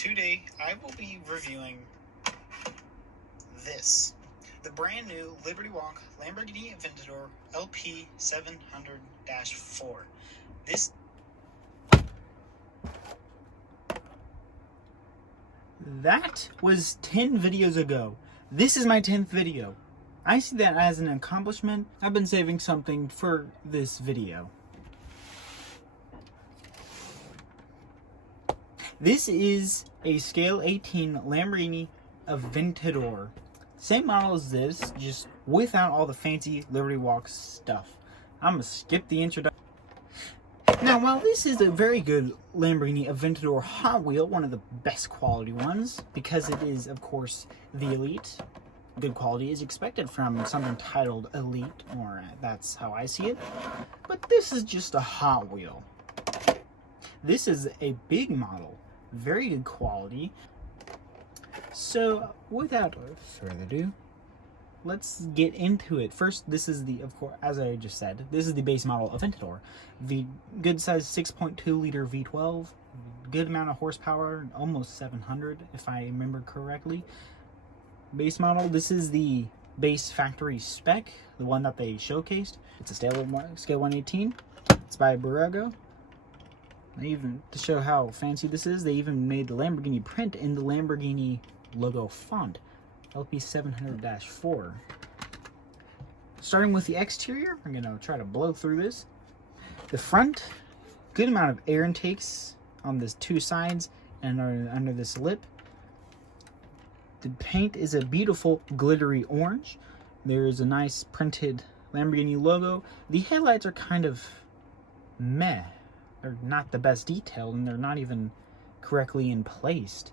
Today, I will be reviewing this. The brand new Liberty Walk Lamborghini Aventador LP 700-4. That was 10 videos ago. This is my 10th video. I see that as an accomplishment. I've been saving something for this video. This is a scale 18 Lamborghini Aventador. Same model as this, just without all the fancy Liberty Walk stuff. I'm gonna skip the introduction. Now, while this is a very good Lamborghini Aventador Hotwheel, one of the best quality ones, because it is, of course, the Elite, good quality is expected from something titled Elite, or that's how I see it. But this is just a Hot Wheel. This is a big model, very good quality. So, without further ado, let's get into it. First, this is the, of course, as I just said, this is the base model Aventador. The good size 6.2 liter V12, good amount of horsepower, almost 700 if I remember correctly. Base model, this is the base factory spec, the one that they showcased. It's a scale 118. It's by Bburago. Even to show how fancy this is, they even made the Lamborghini print in the Lamborghini logo font. LP 700-4. Starting with the exterior, I'm going to try to blow through this. The front, good amount of air intakes on the two sides and under this lip. The paint is a beautiful glittery orange. There's a nice printed Lamborghini logo. The headlights are kind of meh. They're not the best detailed, and they're not even correctly in placed.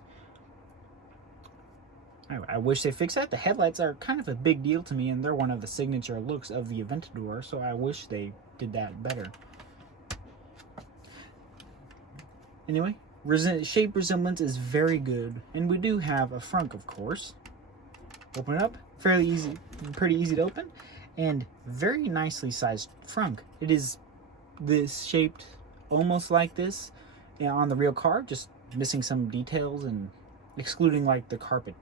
I wish they fixed that. The headlights are kind of a big deal to me, and they're one of the signature looks of the Aventador, so I wish they did that better. Anyway, shape resemblance is very good, and we do have a frunk, of course. Open it up, fairly easy, pretty easy to open, and very nicely sized frunk. It is this shaped almost like this on the real car, just missing some details and excluding like the carpet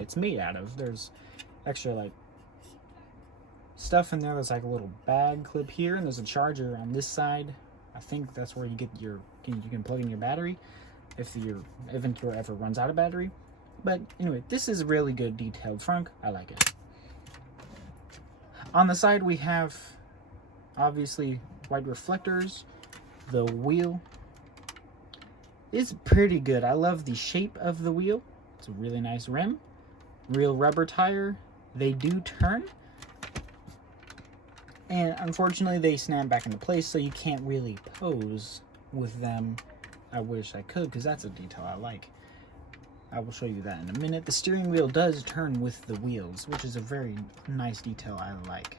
it's made out of. There's extra like stuff in there. There's like a little bag clip here, and there's a charger on this side. I think that's where you get your you can plug in your battery if your Aventador ever runs out of battery. But anyway, this is a really good detailed frunk. I like it. On the side we have obviously white reflectors. The wheel is pretty good. I love the shape of the wheel. It's a really nice rim. Real rubber tire. They do turn. And unfortunately they snap back into place, so you can't really pose with them. I wish I could, because that's a detail I like. I will show you that in a minute. The steering wheel does turn with the wheels, which is a very nice detail I like.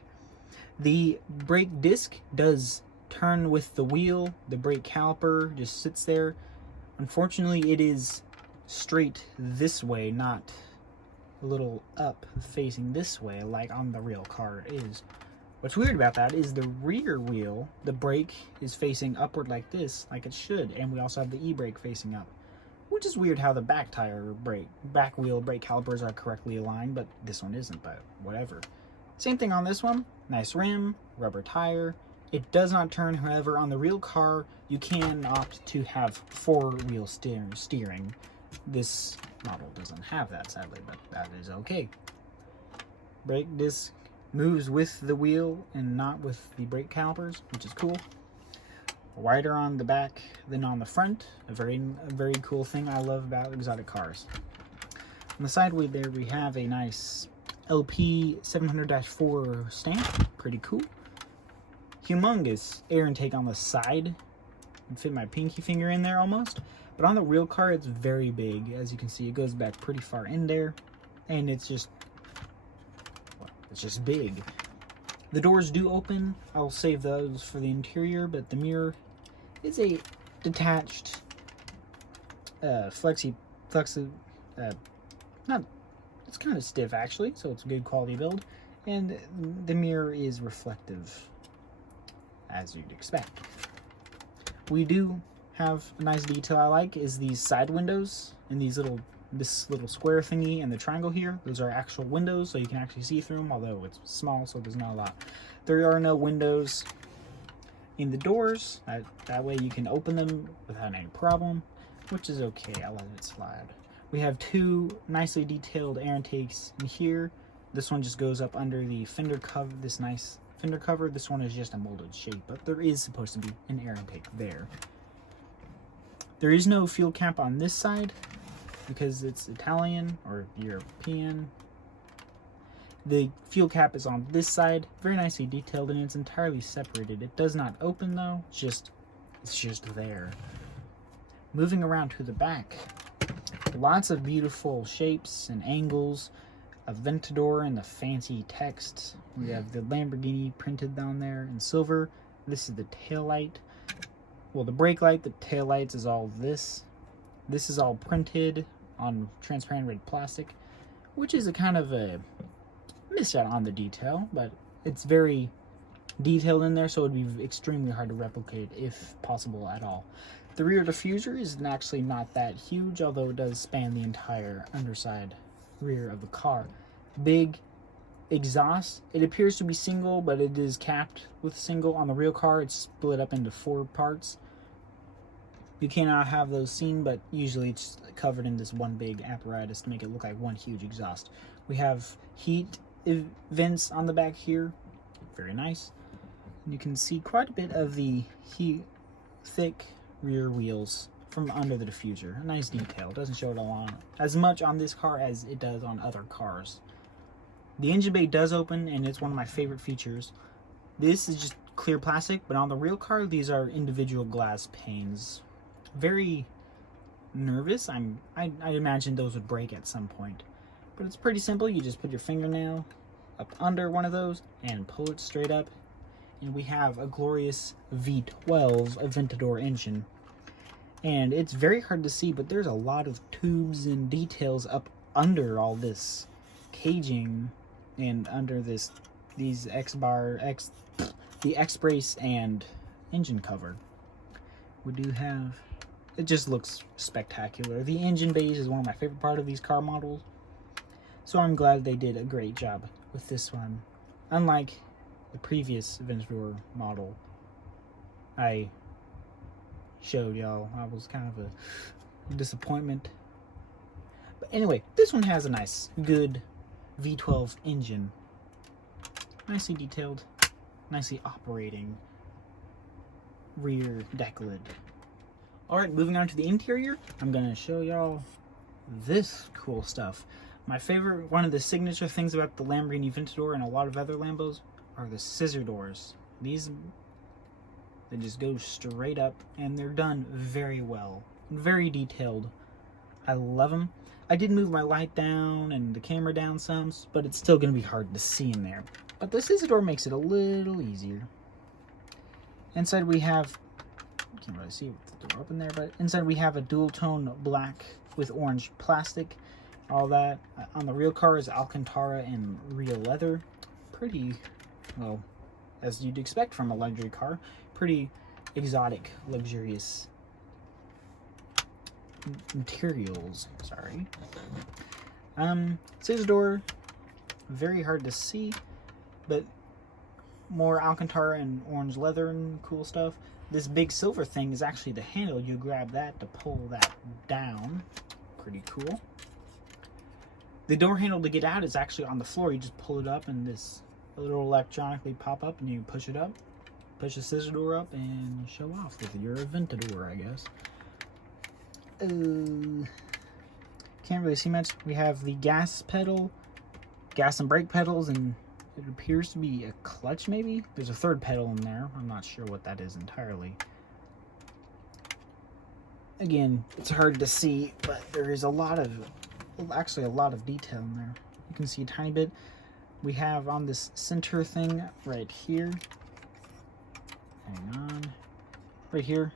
The brake disc does turn with the wheel. The brake caliper just sits there. Unfortunately, it is straight this way, not a little up facing this way like on the real car is. What's weird about that is the rear wheel, the brake is facing upward like this, like it should, and we also have the e-brake facing up. Which is weird how the back wheel brake calipers are correctly aligned, but this one isn't, but whatever. Same thing on this one. Nice rim, rubber tire. It does not turn, however, on the real car, you can opt to have four-wheel steering. This model doesn't have that, sadly, but that is okay. Brake disc moves with the wheel and not with the brake calipers, which is cool. Wider on the back than on the front. A very cool thing I love about exotic cars. On the side there we have a nice LP 700-4 stamp. Pretty cool. Humongous air intake on the side. Can fit my pinky finger in there almost. But on the real car, it's very big. As you can see, it goes back pretty far in there. And it's just big. The doors do open. I'll save those for the interior, but the mirror is a detached it's kind of stiff actually, so it's a good quality build. And the mirror is reflective, as you'd expect. We do have a nice detail I like is these side windows and this little square thingy and the triangle here. Those are actual windows, so you can actually see through them, although it's small, so there's not a lot. There are no windows in the doors. That way you can open them without any problem, which is okay. I'll let it slide. We have two nicely detailed air intakes in here. This one just goes up under the fender cover, this nice fender cover. This one is just a molded shape, but there is supposed to be an air intake there. There is no fuel cap on this side because it's Italian or European. The fuel cap is on this side, very nicely detailed, and it's entirely separated. It does not open though, it's just there. Moving around to the back, lots of beautiful shapes and angles. Aventador and the fancy text. We have the Lamborghini printed down there in silver. This is the tail light. Well, the brake light, the tail lights is all this. This is all printed on transparent red plastic, which is a kind of a miss out on the detail, but it's very detailed in there, so it would be extremely hard to replicate if possible at all. The rear diffuser is actually not that huge, although it does span the entire underside rear of the car. Big exhaust. It appears to be single, but it is capped with single. On the real car, it's split up into 4 parts. You cannot have those seen, but usually it's covered in this one big apparatus to make it look like one huge exhaust. We have heat vents on the back here. Very nice. You can see quite a bit of the thick rear wheels from under the diffuser. A nice detail. It doesn't show it as much on this car as it does on other cars. The engine bay does open, and it's one of my favorite features. This is just clear plastic, but on the real car, these are individual glass panes. Very nervous. I imagine those would break at some point. But it's pretty simple. You just put your fingernail up under one of those and pull it straight up. And we have a glorious V12 Aventador engine. And it's very hard to see, but there's a lot of tubes and details up under all this caging and under these the X-brace and engine cover. We do have, it just looks spectacular. The engine base is one of my favorite part of these car models, so I'm glad they did a great job with this one. Unlike the previous Aventador model I showed y'all, I was kind of a disappointment. But anyway, this one has a nice, good V12 engine. Nicely detailed, nicely operating rear deck lid. Alright, moving on to the interior, I'm going to show y'all this cool stuff. My favorite, one of the signature things about the Lamborghini Aventador and a lot of other Lambos are the scissor doors. These, they just go straight up, and they're done very well. Very detailed. I love them. I did move my light down and the camera down some, but it's still going to be hard to see in there. But the scissor door makes it a little easier. Inside we have, you can't really see with the door open there, but inside we have a dual tone black with orange plastic. All that. On the real car is Alcantara and real leather. Pretty, well, as you'd expect from a luxury car, pretty exotic, luxurious materials. Sorry. Scissor door, very hard to see, but more Alcantara and orange leather and cool stuff. This big silver thing is actually the handle. You grab that to pull that down. Pretty cool. The door handle to get out is actually on the floor. You just pull it up and this little electronically pop up and you push it up. Push the scissor door up and show off with your Aventador, I guess. Can't really see much. We have the gas pedal, gas and brake pedals, and it appears to be a clutch maybe. There's a third pedal in there. I'm not sure what that is entirely. Again, it's hard to see, but there is a lot of, actually a lot of detail in there. You can see a tiny bit. We have on this center thing right here. Hang on. Right here.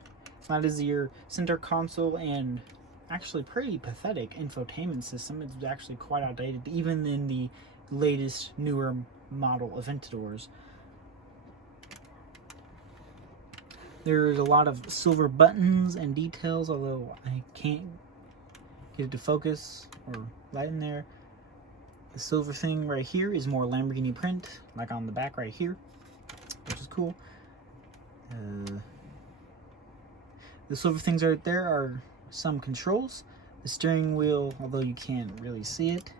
That is your center console and actually pretty pathetic infotainment system. It's actually quite outdated, even in the latest, newer model Aventadors. There's a lot of silver buttons and details, although I can't get it to focus or lighten there. The silver thing right here is more Lamborghini print, like on the back right here, which is cool. The silver things right there are some controls. The steering wheel, although you can't really see it.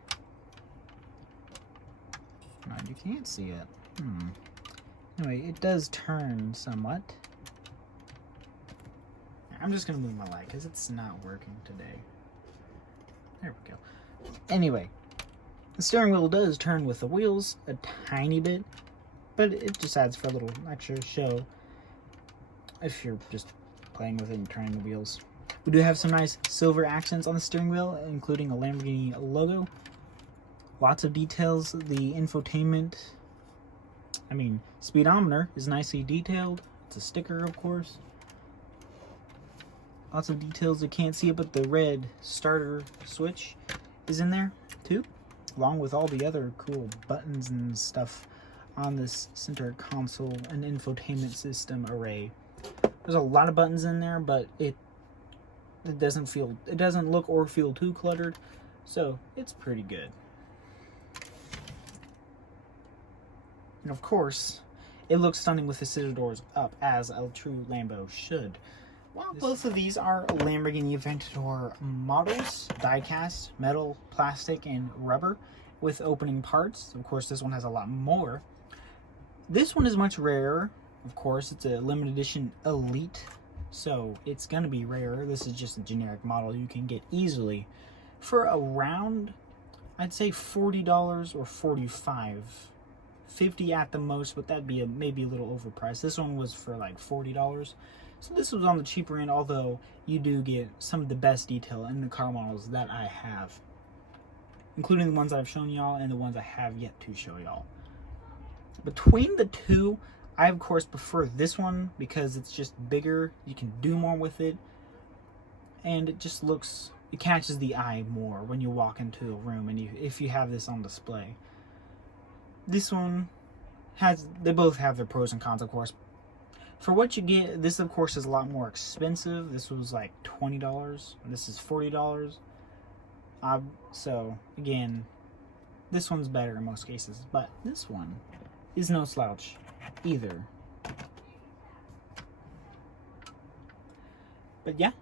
No, you can't see it. Anyway, it does turn somewhat. I'm just gonna move my light because it's not working today. There we go. Anyway, the steering wheel does turn with the wheels a tiny bit, but it just adds for a little extra show if you're just playing with it and turning the wheels. We do have some nice silver accents on the steering wheel, including a Lamborghini logo. Lots of details. The infotainment, speedometer is nicely detailed. It's a sticker, of course. Lots of details. You can't see it, but the red starter switch is in there too, along with all the other cool buttons and stuff on this center console and infotainment system array. There's a lot of buttons in there, but it doesn't look or feel too cluttered, so it's pretty good. And of course, it looks stunning with the scissor doors up, as a true Lambo should. Well, both of these are Lamborghini Aventador models, die-cast, metal, plastic, and rubber, with opening parts. Of course, this one has a lot more. This one is much rarer. Of course, it's a limited edition elite, so it's going to be rarer. This is just a generic model you can get easily for around, I'd say $40 or $45. $50 at the most, but that'd be maybe a little overpriced. This one was for like $40. So this was on the cheaper end, although you do get some of the best detail in the car models that I have, including the ones I've shown y'all and the ones I have yet to show y'all. Between the two, I of course prefer this one because it's just bigger, you can do more with it, and it just looks, it catches the eye more when you walk into a room and if you have this on display. This one they both have their pros and cons, of course. For what you get, this of course is a lot more expensive. This was like $20, and this is $40. So again, this one's better in most cases, but this one is no slouch either. But yeah,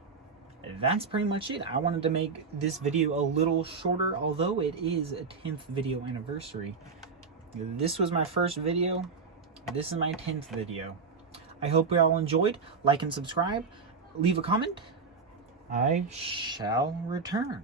that's pretty much it. I wanted to make this video a little shorter, although it is a 10th video anniversary. This was my first video. This is my 10th video. I hope you all enjoyed. Like and subscribe. Leave a comment. I shall return.